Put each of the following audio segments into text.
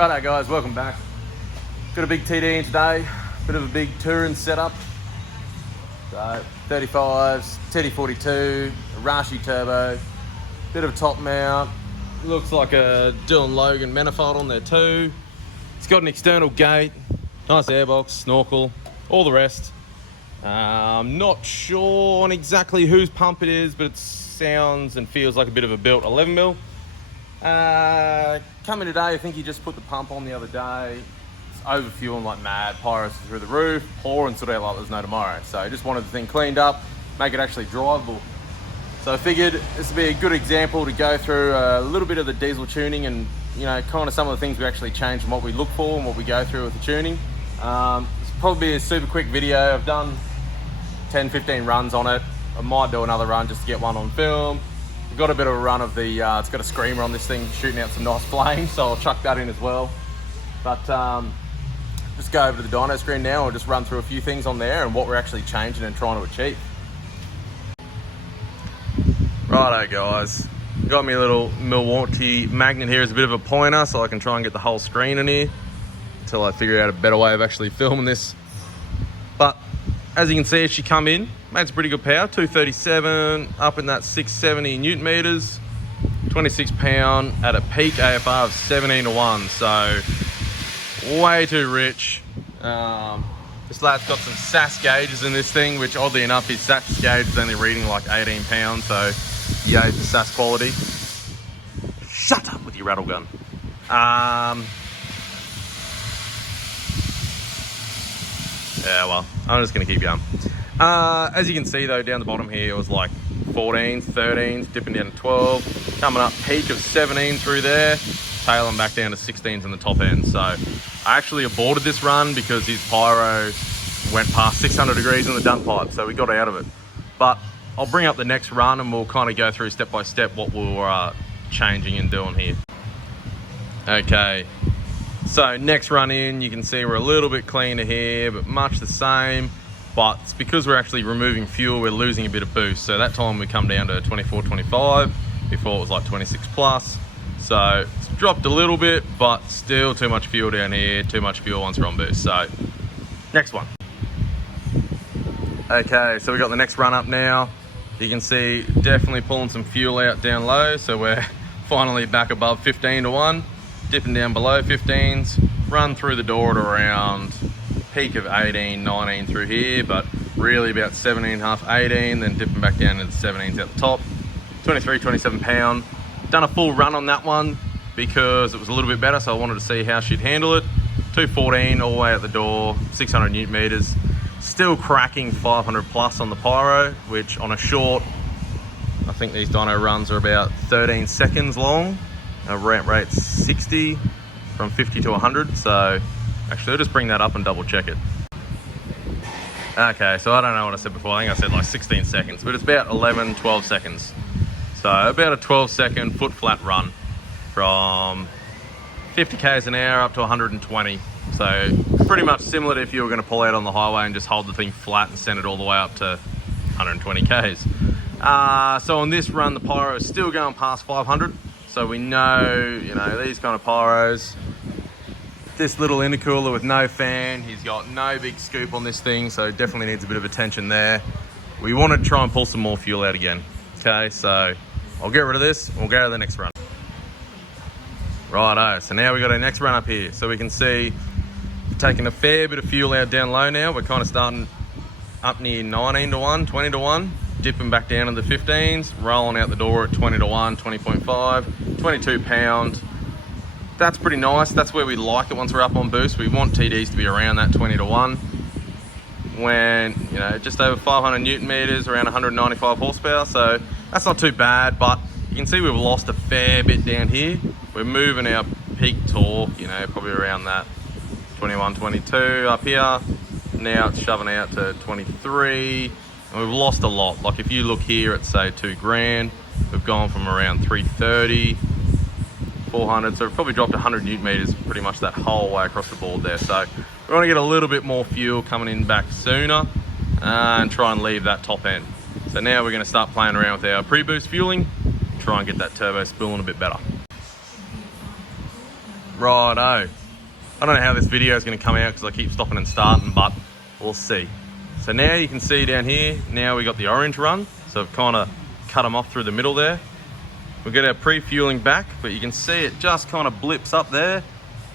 Righto guys, welcome back. Got a big TD in today, bit of a big touring setup. So 35s, TD42, a Rashi turbo, bit of a top mount. Looks like a Dylan Logan manifold on there too. It's got an external gate, nice airbox, snorkel, all the rest. I'm not sure on exactly whose pump it is, but it sounds and feels like a bit of a built 11mm. Coming today, I think he just put the pump on the other day. It's overfueling like mad, pyros through the roof, pouring sort of like there's no tomorrow. So I just wanted the thing cleaned up, make it actually drivable. So I figured this would be a good example to go through a little bit of the diesel tuning and, you know, kind of some of the things we actually change and what we look for and what we go through with the tuning. It's probably a super quick video. I've done 10-15 runs on it. I might do another run just to get one on film. We've got a bit of a run of the, it's got a screamer on this thing shooting out some nice flames, so I'll chuck that in as well. But just go over to the dyno screen now and just run through a few things on there and what we're actually changing and trying to achieve. Righto guys, got me a little Milwaukee magnet here as a bit of a pointer so I can try and get the whole screen in here until I figure out a better way of actually filming this. But as you can see, as she come in, made some pretty good power, 237, up in that 670 Newton meters, 26 pound at a peak AFR of 17:1, so way too rich. This lad's got some SAS gauges in this thing, which oddly enough, his SAS gauge is only reading like 18 pounds, so yay for SAS quality. Shut up with your rattle gun. Yeah, well, I'm just gonna keep going. As you can see though, down the bottom here, it was like 14s, 13s, dipping down to 12, coming up peak of 17 through there, tailing back down to 16s in the top end. So I actually aborted this run because his pyro went past 600 degrees in the dump pipe, so we got out of it. But I'll bring up the next run and we'll kind of go through step by step what we're changing and doing here. Okay. So next run in, you can see we're a little bit cleaner here, but much the same. But it's because we're actually removing fuel, we're losing a bit of boost. So that time we come down to 24, 25, before it was like 26 plus. So it's dropped a little bit, but still too much fuel down here, too much fuel once we're on boost. So next one. Okay, so we got the next run up now. You can see definitely pulling some fuel out down low. So we're finally back above 15:1. Dipping down below 15s, run through the door at around peak of 18, 19 through here, but really about 17.5, 18, then dipping back down into 17s at the top. 23, 27 pound. Done a full run on that one because it was a little bit better, so I wanted to see how she'd handle it. 214 all the way at the door, 600 Newton meters. Still cracking 500 plus on the pyro, which on a short, I think these dyno runs are about 13 seconds long. Ramp rate's 60 from 50 to 100, so actually I'll just bring that up and double check it. Okay, so I don't know what I said before. I think I said like 16 seconds, but it's about 11, 12 seconds. So about a 12-second foot flat run from 50 k's an hour up to 120. So pretty much similar to if you were going to pull out on the highway and just hold the thing flat and send it all the way up to 120 k's. So on this run, the pyro is still going past 500. So we know, you know, these kind of pyros, this little intercooler with no fan, he's got no big scoop on this thing, so definitely needs a bit of attention there. We want to try and pull some more fuel out again. Okay, so I'll get rid of this and we'll go to the next run. Righto, so now we got our next run up here. So we can see, taking a fair bit of fuel out down low now. We're kind of starting up near 19:1, 20:1. Dipping back down in the 15s, rolling out the door at 20:1, 20.5, 22 pound. That's pretty nice. That's where we like it once we're up on boost. We want TDs to be around that 20:1. When, you know, just over 500 Newton meters, around 195 horsepower. So that's not too bad, but you can see we've lost a fair bit down here. We're moving our peak torque, you know, probably around that 21, 22 up here. Now it's shoving out to 23. And we've lost a lot. Like if you look here at say 2 grand, we've gone from around 330, 400, so we've probably dropped 100 Newton meters pretty much that whole way across the board there. So we want to get a little bit more fuel coming in back sooner and try and leave that top end. So now we're going to start playing around with our pre-boost fueling, try and get that turbo spooling a bit better. Righto. I don't know how this video is going to come out because I keep stopping and starting, but we'll see. So now you can see down here, now we got the orange run. So I've kind of cut them off through the middle there. We'll get our pre-fueling back, but you can see it just kind of blips up there,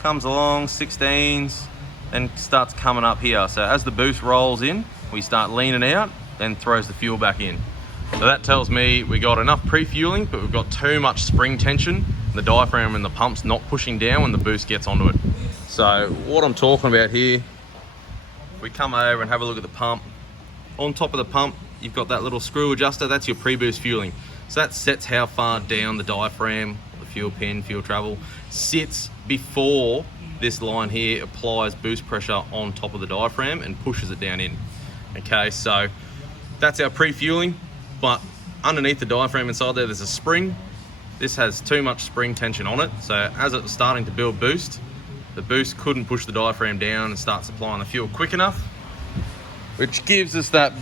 comes along 16s, and starts coming up here. So as the boost rolls in, we start leaning out, then throws the fuel back in. So that tells me we got enough pre-fueling, but we've got too much spring tension. The diaphragm and the pump's not pushing down when the boost gets onto it. So what I'm talking about here, we come over and have a look at the pump. On top of the pump, you've got that little screw adjuster. That's your pre-boost fueling. So that sets how far down the diaphragm, the fuel pin, fuel travel, sits before this line here applies boost pressure on top of the diaphragm and pushes it down in. Okay, so that's our pre-fueling. But underneath the diaphragm inside there's a spring. This has too much spring tension on it. So as it was starting to build boost, the boost couldn't push the diaphragm down and start supplying the fuel quick enough, which gives us that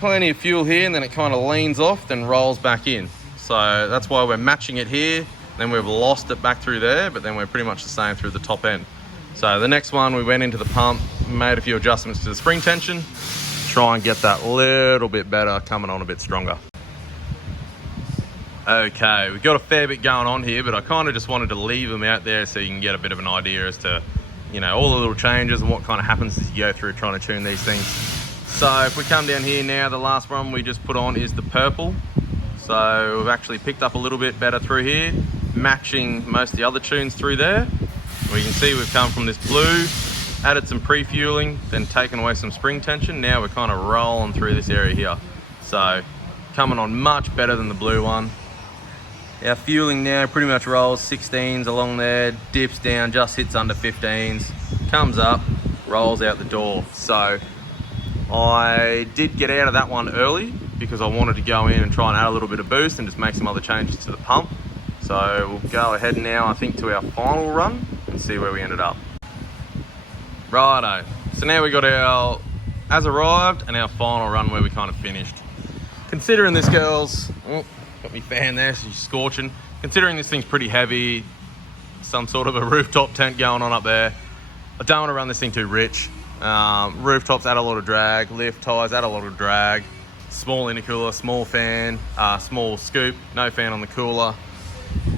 plenty of fuel here, and then it kind of leans off, then rolls back in. So that's why we're matching it here. Then we've lost it back through there, but then we're pretty much the same through the top end. So the next one, we went into the pump, made a few adjustments to the spring tension, try and get that little bit better, coming on a bit stronger. Okay, we've got a fair bit going on here, but I kind of just wanted to leave them out there so you can get a bit of an idea as to, you know, all the little changes and what kind of happens as you go through trying to tune these things. So if we come down here now, the last one we just put on is the purple. So we've actually picked up a little bit better through here, matching most of the other tunes through there. We can see we've come from this blue, added some pre-fueling, then taken away some spring tension. Now we're kind of rolling through this area here. So coming on much better than the blue one. Our fueling now pretty much rolls 16s along there, dips down, just hits under 15s, comes up, rolls out the door. So I did get out of that one early because I wanted to go in and try and add a little bit of boost and just make some other changes to the pump. So we'll go ahead now, I think, to our final run and see where we ended up. Righto, so now we got our as arrived and our final run where we kind of finished. Considering this girl's, got me fan there, she's scorching. Considering this thing's pretty heavy, some sort of a rooftop tent going on up there, I don't want to run this thing too rich. Rooftops add a lot of drag, lift ties add a lot of drag, small intercooler, small fan, small scoop, no fan on the cooler.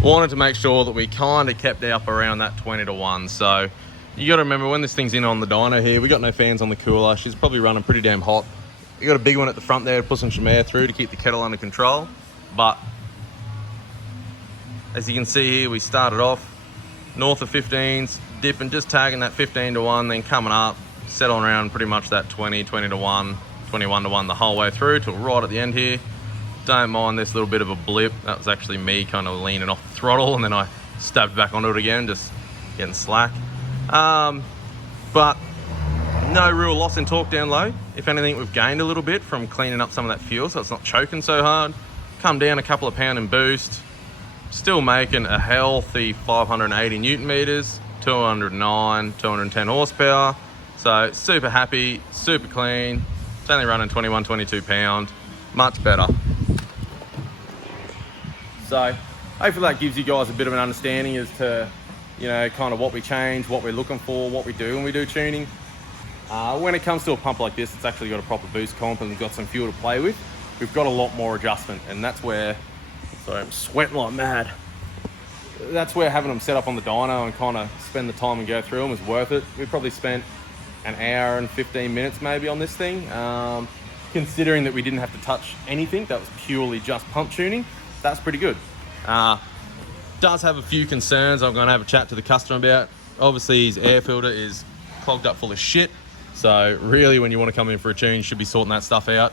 Wanted to make sure that we kind of kept up around that 20-1. So you got to remember when this thing's in on the dyno here, we got no fans on the cooler. She's probably running pretty damn hot. We got a big one at the front there to put some air through to keep the kettle under control. But as you can see here, we started off north of 15s, dipping, just tagging that 15-1, then coming up, settling around pretty much that 20-1, 21-1 the whole way through till right at the end here. Don't mind this little bit of a blip. That was actually me kind of leaning off the throttle, and then I stabbed back onto it again, just getting slack. But no real loss in torque down low. If anything, we've gained a little bit from cleaning up some of that fuel, so it's not choking so hard. Come down a couple of pound in boost. Still making a healthy 580 Newton meters, 209, 210 horsepower. So super happy, super clean. It's only running 21, 22 pound, much better. So hopefully that gives you guys a bit of an understanding as to, you know, kind of what we change, what we're looking for, what we do when we do tuning. When it comes to a pump like this, it's actually got a proper boost comp and we've got some fuel to play with. We've got a lot more adjustment, and that's where, sorry, I'm sweating like mad. That's where having them set up on the dyno and kind of spend the time and go through them is worth it. We probably spent an hour and 15 minutes maybe on this thing. Considering that we didn't have to touch anything, that was purely just pump tuning, that's pretty good. Does have a few concerns I'm going to have a chat to the customer about. Obviously his air filter is clogged up full of shit, so really when you want to come in for a tune, you should be sorting that stuff out.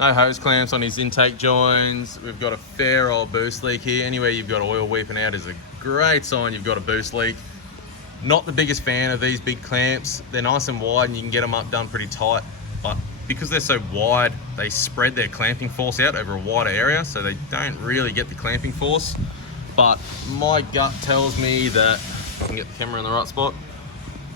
No hose clamps on his intake joins. We've got a fair old boost leak here. Anywhere you've got oil weeping out is a great sign you've got a boost leak. Not the biggest fan of these big clamps. They're nice and wide and you can get them up done pretty tight, but because they're so wide, they spread their clamping force out over a wider area, so they don't really get the clamping force. But my gut tells me that, I can get the camera in the right spot.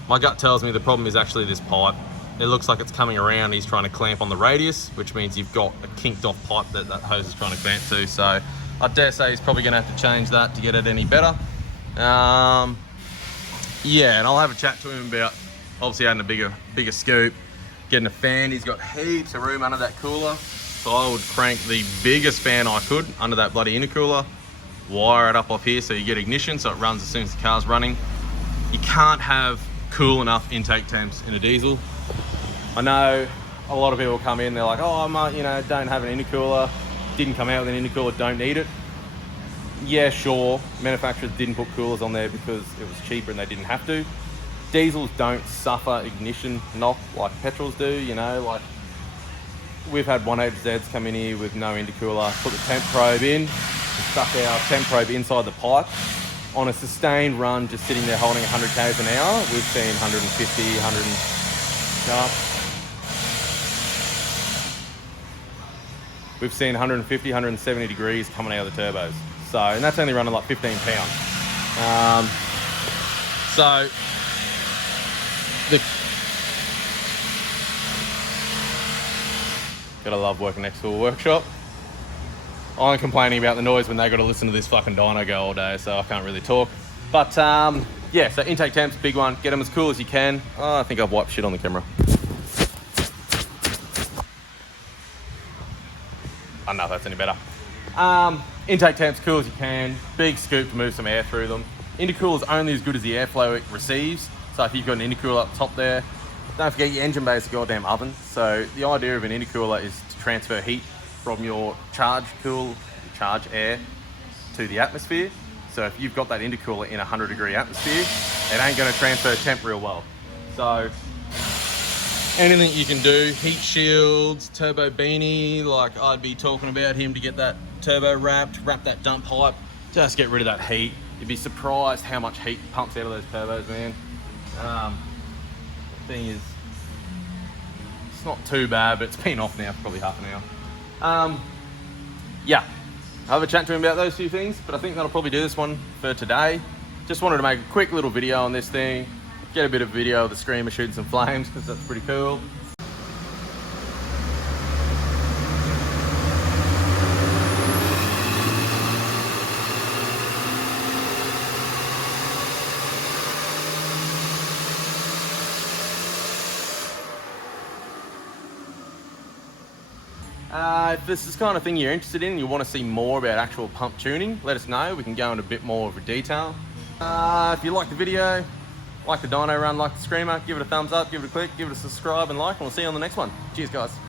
My gut tells me the problem is actually this pipe. It looks like it's coming around, he's trying to clamp on the radius, which means you've got a kinked off pipe that hose is trying to clamp to. So I dare say he's probably gonna have to change that to get it any better. Yeah, and I'll have a chat to him about obviously adding a bigger scoop, getting a fan. He's got heaps of room under that cooler, so I would crank the biggest fan I could under that bloody intercooler, wire it up off here so you get ignition so it runs as soon as the car's running. You can't have cool enough intake temps in a diesel. I know a lot of people come in, they're like, oh, I might, don't have an intercooler, didn't come out with an intercooler, don't need it. Yeah, sure, manufacturers didn't put coolers on there because it was cheaper and they didn't have to. Diesels don't suffer ignition knock like petrols do, like we've had 180Zs come in here with no intercooler, put the temp probe in, stuck our temp probe inside the pipe. On a sustained run, just sitting there holding 100 k's an hour, we've seen 150, 100 sharp. We've seen 150, 170 degrees coming out of the turbos. So, and that's only running like 15 pounds. Gotta love working next to a workshop. I'm complaining about the noise when they got to listen to this fucking dyno go all day, so I can't really talk. But yeah, so intake temps, big one. Get them as cool as you can. Oh, I think I've wiped shit on the camera. I don't know if that's any better. Intake temps, cool as you can. Big scoop to move some air through them. Intercooler is only as good as the airflow it receives. So if you've got an intercooler up top there, don't forget your engine bay is a goddamn oven. So the idea of an intercooler is to transfer heat from your charge air to the atmosphere. So if you've got that intercooler in a 100-degree atmosphere, it ain't going to transfer temp real well. So anything you can do, heat shields, turbo beanie, like I'd be talking about him to get that turbo wrap that dump pipe, just get rid of that heat. You'd be surprised how much heat pumps out of those turbos, man. Thing is, it's not too bad, but it's been off now for probably half an hour. Yeah, I'll have a chat to him about those few things, but I think that'll probably do this one for today. Just wanted to make a quick little video on this thing, get a bit of video of the screamer shooting some flames, because that's pretty cool. If this is the kind of thing you're interested in and you want to see more about actual pump tuning, let us know. We can go into a bit more of a detail. If you like the video, like the dyno run, like the screamer, give it a thumbs up, give it a click, give it a subscribe and like, and we'll see you on the next one. Cheers, guys.